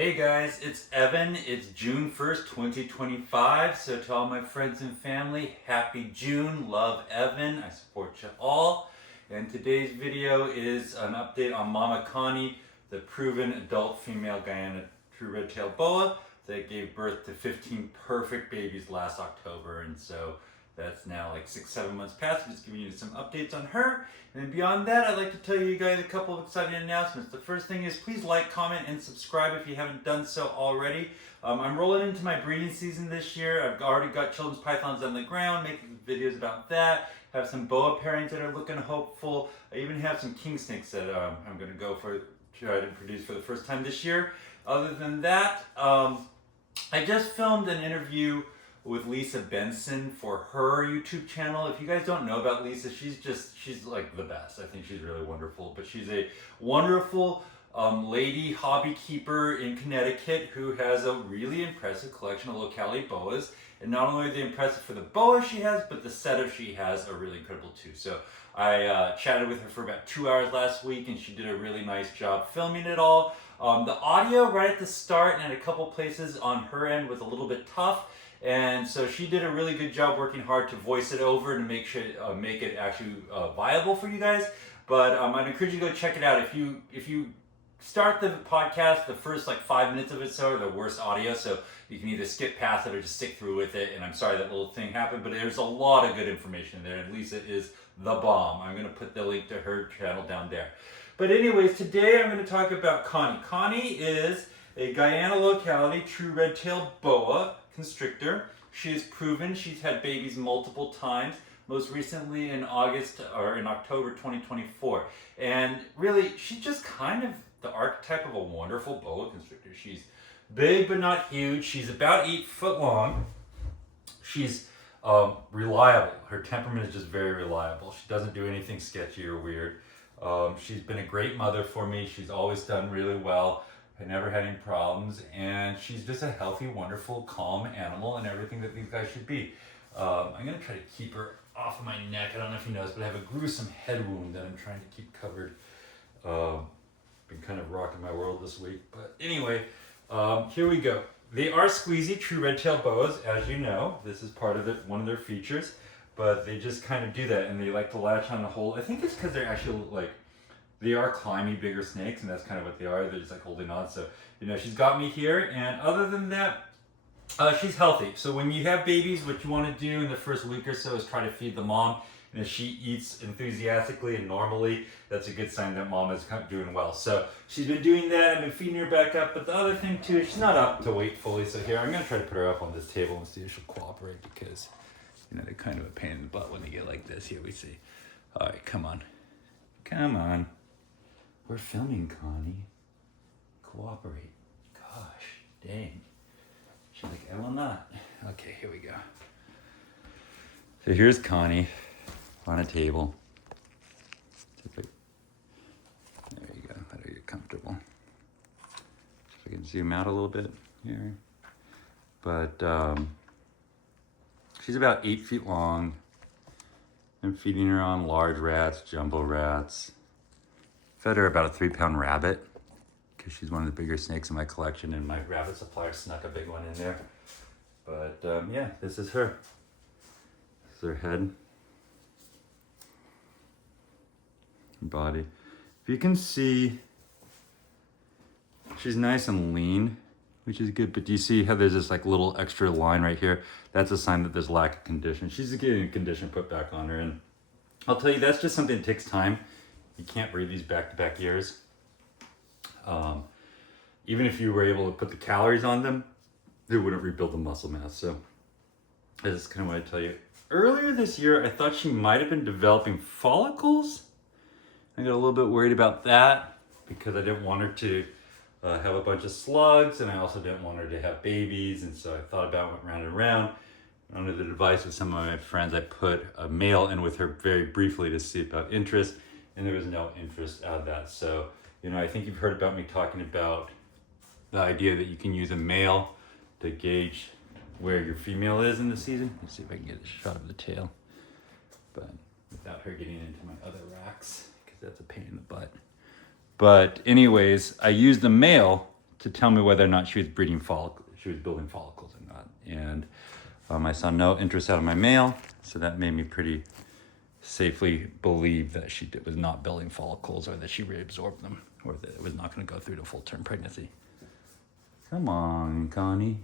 Hey guys, it's Evan. It's June 1st, 2025. So to all my friends and family, happy June. Love Evan. I support you all. And today's video is an update on Mama Connie, the proven adult female Guyana true red-tailed boa that gave birth to 15 perfect babies last October. And so that's now like 6-7 months past. I'm just giving you some updates on her. And beyond that, I'd like to tell you guys a couple of exciting announcements. The first thing is please like, comment, and subscribe if you haven't done so already. I'm rolling into my breeding season this year. I've already got children's pythons on the ground, making videos about that. Have some boa pairings that are looking hopeful. I even have some king snakes that I'm going to try to produce for the first time this year. Other than that, I just filmed an interview with Lisa Benson for her YouTube channel. If you guys don't know about Lisa, she's like the best. I think she's really wonderful. But she's a wonderful lady hobby keeper in Connecticut who has a really impressive collection of locality boas. And not only are they impressive for the boas she has, but the setup she has are really incredible too. So I chatted with her for about 2 hours last week, and she did a really nice job filming it all. The audio right at the start and at a couple places on her end was a little bit tough. And so she did a really good job working hard to voice it over to make it actually viable for you guys. But I'd encourage you to go check it out. If you start the podcast, the first like 5 minutes of it are the worst audio, so you can either skip past it or just stick through with it. And I'm sorry that little thing happened, but there's a lot of good information in there. And Lisa is the bomb. I'm going to put the link to her channel down there. But anyways, today I'm going to talk about Connie. Connie is a Guyana locality true red-tailed boa constrictor. She is proven. She's had babies multiple times, most recently in October 2024. And really, she's just kind of the archetype of a wonderful boa constrictor. She's big but not huge. She's about 8 foot long. She's reliable. Her temperament is just very reliable. She doesn't do anything sketchy or weird. She's been a great mother for me. She's always done really well. I never had any problems, and she's just a healthy, wonderful, calm animal and everything that these guys should be. I'm going to try to keep her off of my neck. I don't know if you noticed, but I have a gruesome head wound that I'm trying to keep covered. Been kind of rocking my world this week. But anyway, here we go. They are squeezy, true red-tailed boas, as you know. This is part of one of their features, but they just kind of do that, and they like to latch on the hold. I think it's because they're actually they are climby, bigger snakes, and that's kind of what they are. They're just like holding on. So, she's got me here. And other than that, she's healthy. So when you have babies, what you want to do in the first week or so is try to feed the mom. And if she eats enthusiastically and normally, that's a good sign that mom is doing well. So she's been doing that. I've been feeding her back up. But the other thing too is she's not up to weight fully. So here, I'm going to try to put her up on this table and see if she'll cooperate, because, they're kind of a pain in the butt when they get like this. Here we see. All right, come on. Come on. We're filming, Connie. Cooperate. Gosh, dang. She's like, I will not. Okay, here we go. So here's Connie on a table. There you go. How do you get comfortable? If I can zoom out a little bit here. But she's about 8 feet long. I'm feeding her on large rats, jumbo rats. Fed her about a 3-pound rabbit, because she's one of the bigger snakes in my collection, and my rabbit supplier snuck a big one in there. But yeah, this is her. This is her head. Body. If you can see, she's nice and lean, which is good. But do you see how there's this little extra line right here? That's a sign that there's lack of condition. She's getting condition put back on her, and I'll tell you, that's just something that takes time. You can't breed these back-to-back years. Even if you were able to put the calories on them, they wouldn't rebuild the muscle mass. So that's kind of what I tell you. Earlier this year, I thought she might have been developing follicles. I got a little bit worried about that because I didn't want her to have a bunch of slugs, and I also didn't want her to have babies. And so I thought about it round and round. Under the advice of some of my friends, I put a male in with her very briefly to see about interest. And there was no interest out of that. So, I think you've heard about me talking about the idea that you can use a male to gauge where your female is in the season. Let's see if I can get a shot of the tail, but without her getting into my other racks, because that's a pain in the butt. But anyways, I used the male to tell me whether or not she was building follicles or not. And I saw no interest out of my mail, so that made me pretty safely believe that she was not building follicles, or that she reabsorbed them, or that it was not going to go through to full-term pregnancy. Come on, Connie.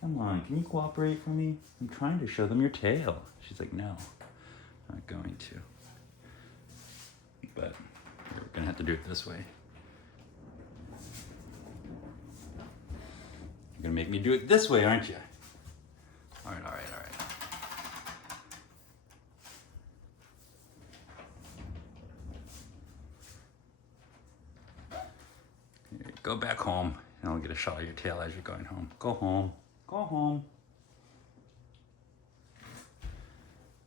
Come on, can you cooperate for me? I'm trying to show them your tail. She's like, no, not going to. But we're gonna have to do it this way. You're gonna make me do it this way, aren't you? All right. Go back home, and I'll get a shot of your tail as you're going home. Go home. Go home.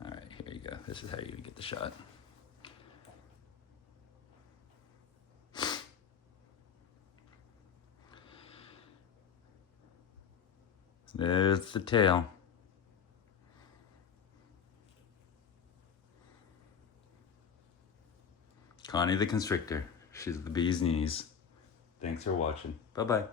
All right, here you go. This is how you get the shot. There's the tail. Connie the constrictor. She's the bee's knees. Thanks for watching. Bye-bye.